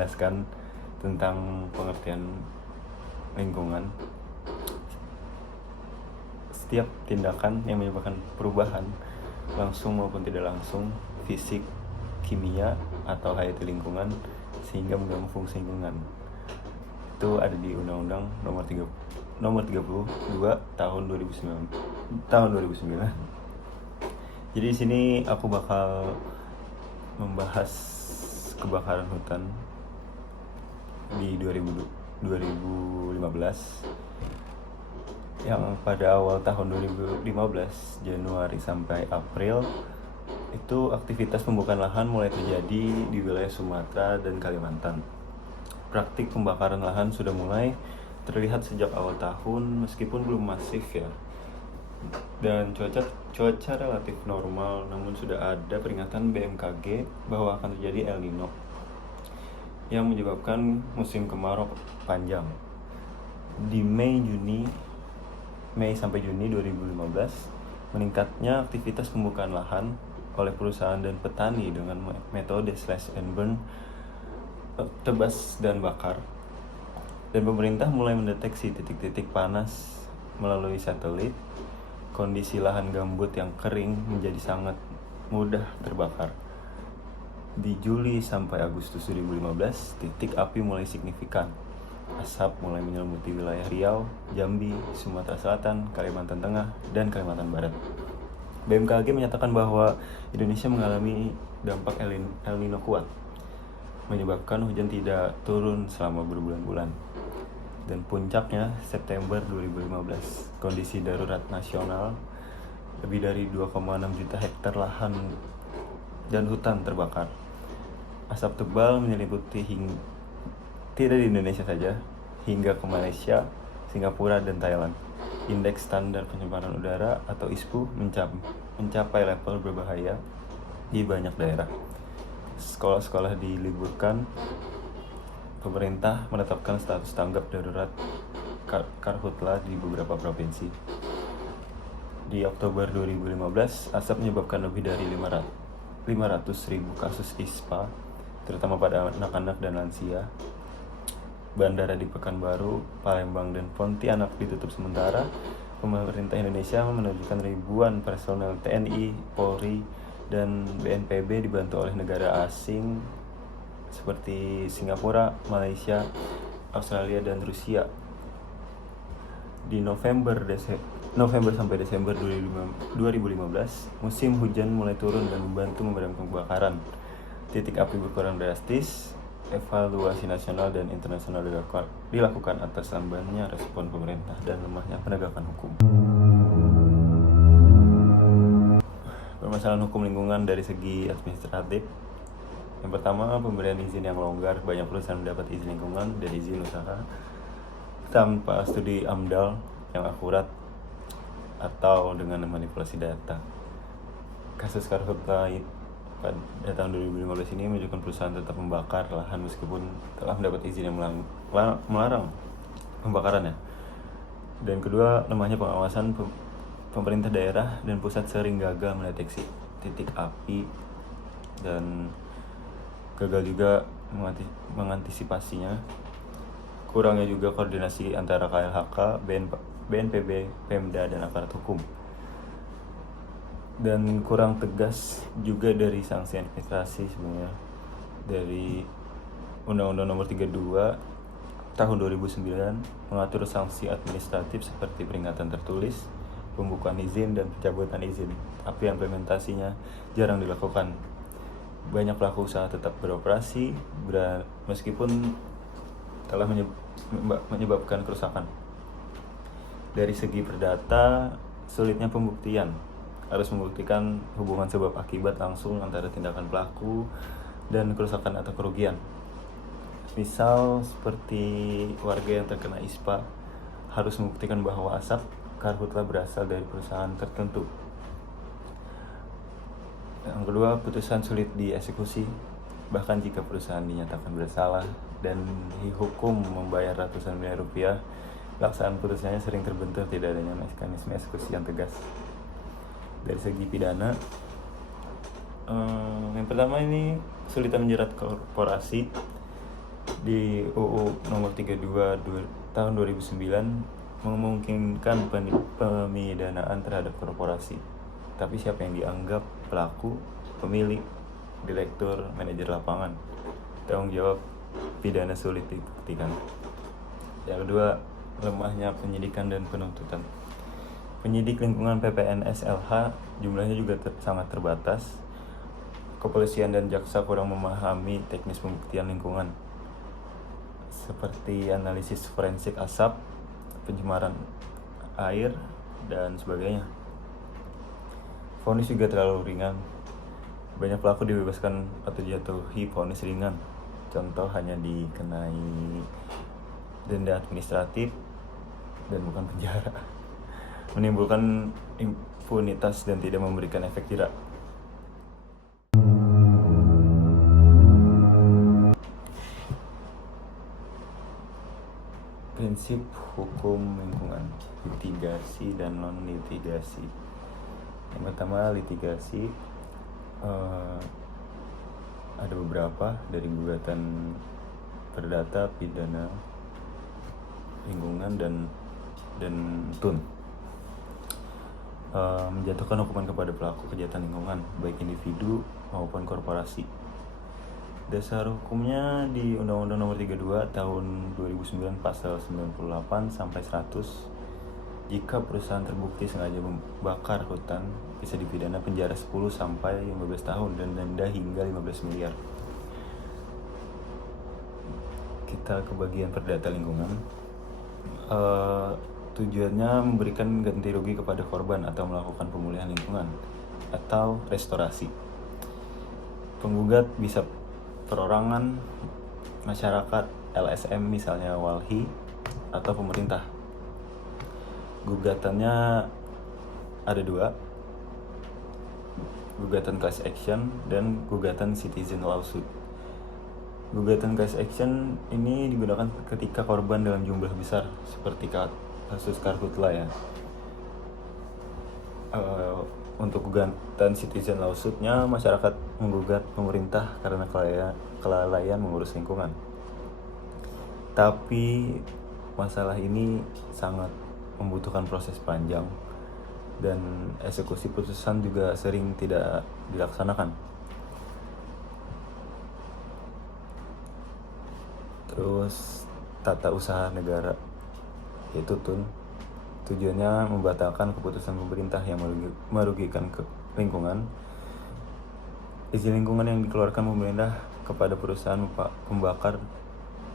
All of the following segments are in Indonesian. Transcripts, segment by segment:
menjelaskan tentang pengertian lingkungan. Setiap tindakan yang menyebabkan perubahan langsung maupun tidak langsung fisik, kimia, atau hayati lingkungan sehingga mengganggu fungsi lingkungan. Itu ada di Undang-Undang nomor 32 tahun 2009. Jadi di sini aku bakal membahas kebakaran hutan di 2015 yang pada awal tahun 2015 Januari sampai April itu aktivitas pembukaan lahan mulai terjadi di wilayah Sumatera dan Kalimantan. Praktik pembakaran lahan sudah mulai terlihat sejak awal tahun meskipun belum masif ya. Dan cuaca relatif normal, namun sudah ada peringatan BMKG bahwa akan terjadi El Nino yang menyebabkan musim kemarau panjang. Di Mei sampai Juni 2015, meningkatnya aktivitas pembukaan lahan oleh perusahaan dan petani dengan metode slash and burn, tebas dan bakar. Dan pemerintah mulai mendeteksi titik-titik panas melalui satelit. Kondisi lahan gambut yang kering menjadi sangat mudah terbakar. Di Juli sampai Agustus 2015, titik api mulai signifikan. Asap mulai menyelimuti wilayah Riau, Jambi, Sumatera Selatan, Kalimantan Tengah, dan Kalimantan Barat. BMKG menyatakan bahwa Indonesia mengalami dampak El Nino kuat, menyebabkan hujan tidak turun selama berbulan-bulan. Dan puncaknya September 2015, kondisi darurat nasional, lebih dari 2,6 juta hektar lahan dan hutan terbakar. Asap tebal menyelimuti tidak di Indonesia saja, hingga ke Malaysia, Singapura, dan Thailand. Indeks standar pencemaran udara atau ISPU mencapai level berbahaya di banyak daerah. Sekolah-sekolah diliburkan. Pemerintah menetapkan status tanggap darurat karhutla di beberapa provinsi. Di Oktober 2015, asap menyebabkan lebih dari 500.000 kasus ISPA, terutama pada anak-anak dan lansia. Bandara di Pekanbaru, Palembang, dan Pontianak ditutup sementara. Pemerintah Indonesia menerjunkan ribuan personel TNI, Polri, dan BNPB dibantu oleh negara asing seperti Singapura, Malaysia, Australia, dan Rusia. Di November sampai Desember 2015, musim hujan mulai turun dan membantu memadamkan kebakaran. Titik api berkurang drastis. Evaluasi nasional dan internasional dilakukan atas lambannya respon pemerintah dan lemahnya penegakan hukum. Permasalahan hukum lingkungan dari segi administratif. Yang pertama, pemberian izin yang longgar. Banyak perusahaan mendapat izin lingkungan dan izin usaha tanpa studi AMDAL yang akurat atau dengan manipulasi data. Kasus karhutla pada tahun 2015 ini menunjukkan perusahaan tetap membakar lahan meskipun telah mendapat izin yang melarang pembakarannya. Dan kedua, lemahnya pengawasan. Pemerintah daerah dan pusat sering gagal mendeteksi titik api dan gagal juga mengantisipasinya. Kurangnya juga koordinasi antara KLHK, BNPB, Pemda, dan aparat hukum. Dan kurang tegas juga dari sanksi administrasi sebenarnya. Dari Undang-Undang nomor 32 tahun 2009 mengatur sanksi administratif seperti peringatan tertulis, pembukaan izin, dan pencabutan izin. Tapi implementasinya jarang dilakukan. Banyak pelaku usaha tetap beroperasi meskipun telah menyebabkan kerusakan. Dari segi perdata, sulitnya pembuktian. Harus membuktikan hubungan sebab akibat langsung antara tindakan pelaku dan kerusakan atau kerugian. Misal seperti warga yang terkena ISPA harus membuktikan bahwa asap karhutla berasal dari perusahaan tertentu. Yang kedua, putusan sulit dieksekusi. Bahkan jika perusahaan dinyatakan bersalah dan dihukum membayar ratusan miliar rupiah, pelaksanaan putusannya sering terbentur tidak adanya mekanisme eksekusi yang tegas. Dari segi pidana, yang pertama ini kesulitan menjerat korporasi. Di UU nomor 32 tahun 2009 memungkinkan pemidanaan terhadap korporasi. Tapi siapa yang dianggap pelaku, pemilik, direktur, manajer lapangan? Tanggung jawab pidana sulit dibuktikan. Yang kedua, lemahnya penyidikan dan penuntutan. Penyidik lingkungan PPNS LH jumlahnya juga sangat terbatas. Kepolisian dan jaksa kurang memahami teknis pembuktian lingkungan, seperti analisis forensik asap, pencemaran air, dan sebagainya. Vonis juga terlalu ringan. Banyak pelaku dibebaskan atau dijatuhi vonis ringan. Contoh hanya dikenai denda administratif dan bukan penjara. Menimbulkan impunitas dan tidak memberikan efek jerak. Prinsip hukum lingkungan, litigasi dan non-litigasi. Yang pertama, litigasi. Ada beberapa, dari gugatan perdata, pidana, lingkungan, dan TUN. Menjatuhkan hukuman kepada pelaku kejahatan lingkungan, baik individu maupun korporasi. Dasar hukumnya di Undang-Undang Nomor 32 Tahun 2009 Pasal 98 sampai 100. Jika perusahaan terbukti sengaja membakar hutan, bisa dipidana penjara 10 sampai 15 tahun dan denda hingga 15 miliar. Kita ke bagian perdata lingkungan. Tujuannya memberikan ganti rugi kepada korban atau melakukan pemulihan lingkungan atau restorasi. Penggugat bisa perorangan, masyarakat, LSM misalnya Walhi, atau pemerintah. Gugatannya ada dua, gugatan class action dan gugatan citizen lawsuit. Gugatan class action ini digunakan ketika korban dalam jumlah besar, seperti kasus Karhutla ya. Untuk gugatan citizen lawsuitnya, masyarakat menggugat pemerintah karena kelalaian mengurus lingkungan. Tapi masalah ini sangat membutuhkan proses panjang dan eksekusi putusan juga sering tidak dilaksanakan. Terus tata usaha negara, yaitu TUN. Tujuannya membatalkan keputusan pemerintah yang merugikan lingkungan. Izin lingkungan yang dikeluarkan pemerintah kepada perusahaan pembakar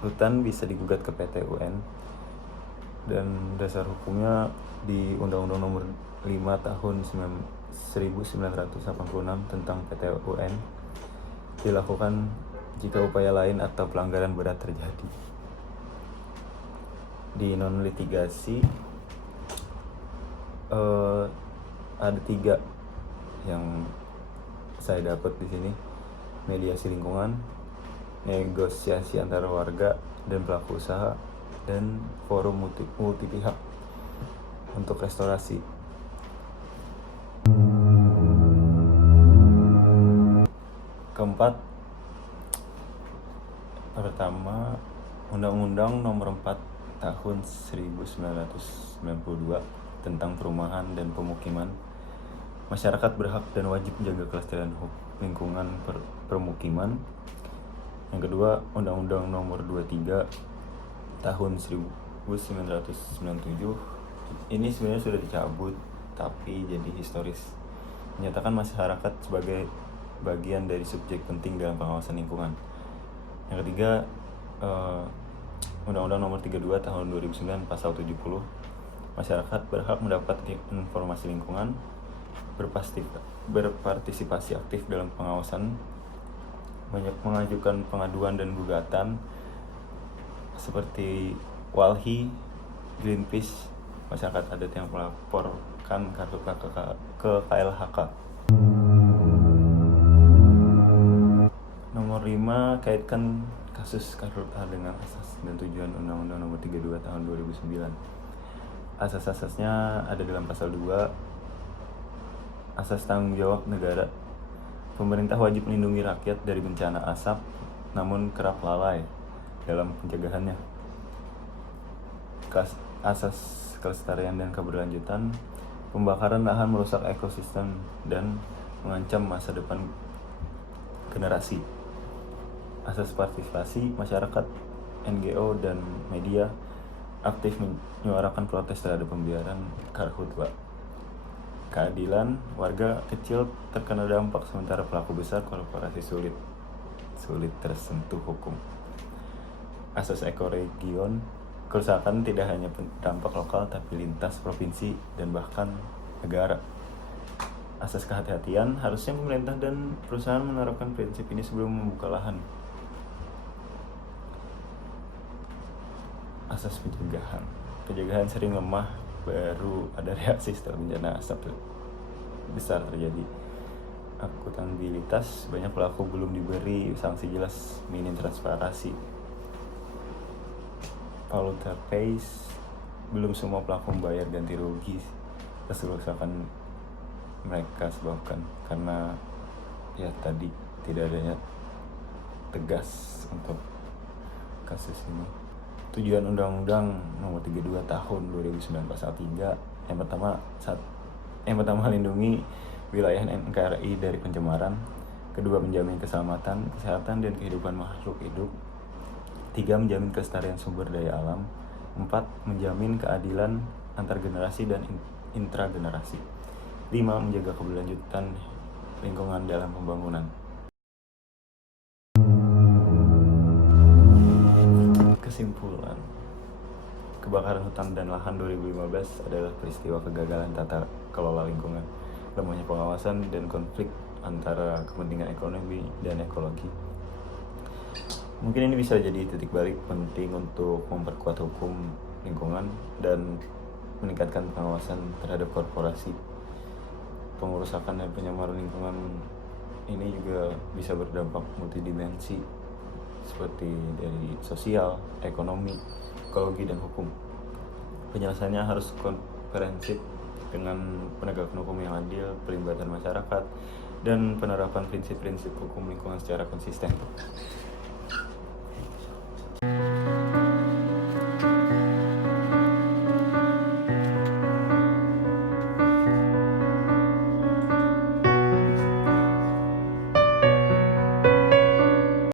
hutan bisa digugat ke PT UN. Dan dasar hukumnya di Undang-Undang Nomor 5 Tahun 1986 tentang PT UN dilakukan jika upaya lain atau pelanggaran berat terjadi. Di non-litigasi ada 3 yang saya dapat di sini: mediasi lingkungan, negosiasi antara warga dan pelaku usaha, dan forum multi pihak untuk restorasi. Keempat, pertama, Undang-Undang Nomor 4 Tahun 1992 tentang perumahan dan pemukiman. Masyarakat berhak dan wajib menjaga kelestarian lingkungan permukiman. Yang kedua, Undang-Undang Nomor 23 Tahun 1997. Ini sebenarnya sudah dicabut, tapi jadi historis. Menyatakan masyarakat sebagai bagian dari subjek penting dalam pengawasan lingkungan. Yang ketiga, Undang-Undang Nomor 32 Tahun 2009 Pasal 70. Masyarakat berhak mendapat informasi lingkungan, berpartisipasi aktif dalam pengawasan, mengajukan pengaduan dan gugatan seperti Walhi, Greenpeace, masyarakat adat yang melaporkan Karhutla ke KLHK. Nomor 5, kaitkan kasus Karhutla dengan asas dan tujuan Undang-Undang Nomor 32 Tahun 2009. Asas-asasnya ada dalam pasal 2, asas tanggung jawab negara. Pemerintah wajib melindungi rakyat dari bencana asap, namun kerap lalai. dalam pencegahannya. Asas kelestarian dan keberlanjutan, pembakaran lahan merusak ekosistem dan mengancam masa depan generasi. Asas partisipasi, masyarakat, NGO, dan media aktif menyuarakan protes terhadap pembiaran karhutla. Keadilan, warga kecil terkena dampak sementara pelaku besar korporasi sulit tersentuh hukum. Asas ekoregion, kerusakan tidak hanya dampak lokal tapi lintas provinsi dan bahkan negara. Asas kehati-hatian, harusnya pemerintah dan perusahaan menerapkan prinsip ini sebelum membuka lahan. Asas pencegahan sering lemah, baru ada reaksi setelah bencana asap besar terjadi. Akuntabilitas, banyak pelaku belum diberi sanksi jelas, minim transparansi. Polluter pays, belum semua pelaku membayar ganti rugi atas kerusakan mereka sebabkan, karena ya tadi tidak adanya tegas untuk kasus ini. Tujuan Undang-Undang Nomor 32 Tahun 2019 Pasal 3 yang pertama melindungi wilayah NKRI dari pencemaran, kedua menjamin keselamatan, kesehatan dan kehidupan makhluk hidup, 3 menjamin kelestarian sumber daya alam, 4 menjamin keadilan antar generasi dan intragenerasi, 5 menjaga keberlanjutan lingkungan dalam pembangunan. Kesimpulan, kebakaran hutan dan lahan 2015 adalah peristiwa kegagalan tata kelola lingkungan, lemahnya pengawasan, dan konflik antara kepentingan ekonomi dan ekologi. Mungkin ini bisa jadi titik balik penting untuk memperkuat hukum lingkungan dan meningkatkan pengawasan terhadap korporasi. Pengerusakan dan penyamaran lingkungan ini juga bisa berdampak multidimensi seperti dari sosial, ekonomi, ekologi, dan hukum. Penyelesaiannya harus komprehensif dengan penegakan hukum yang adil, pelibatan masyarakat, dan penerapan prinsip-prinsip hukum lingkungan secara konsisten.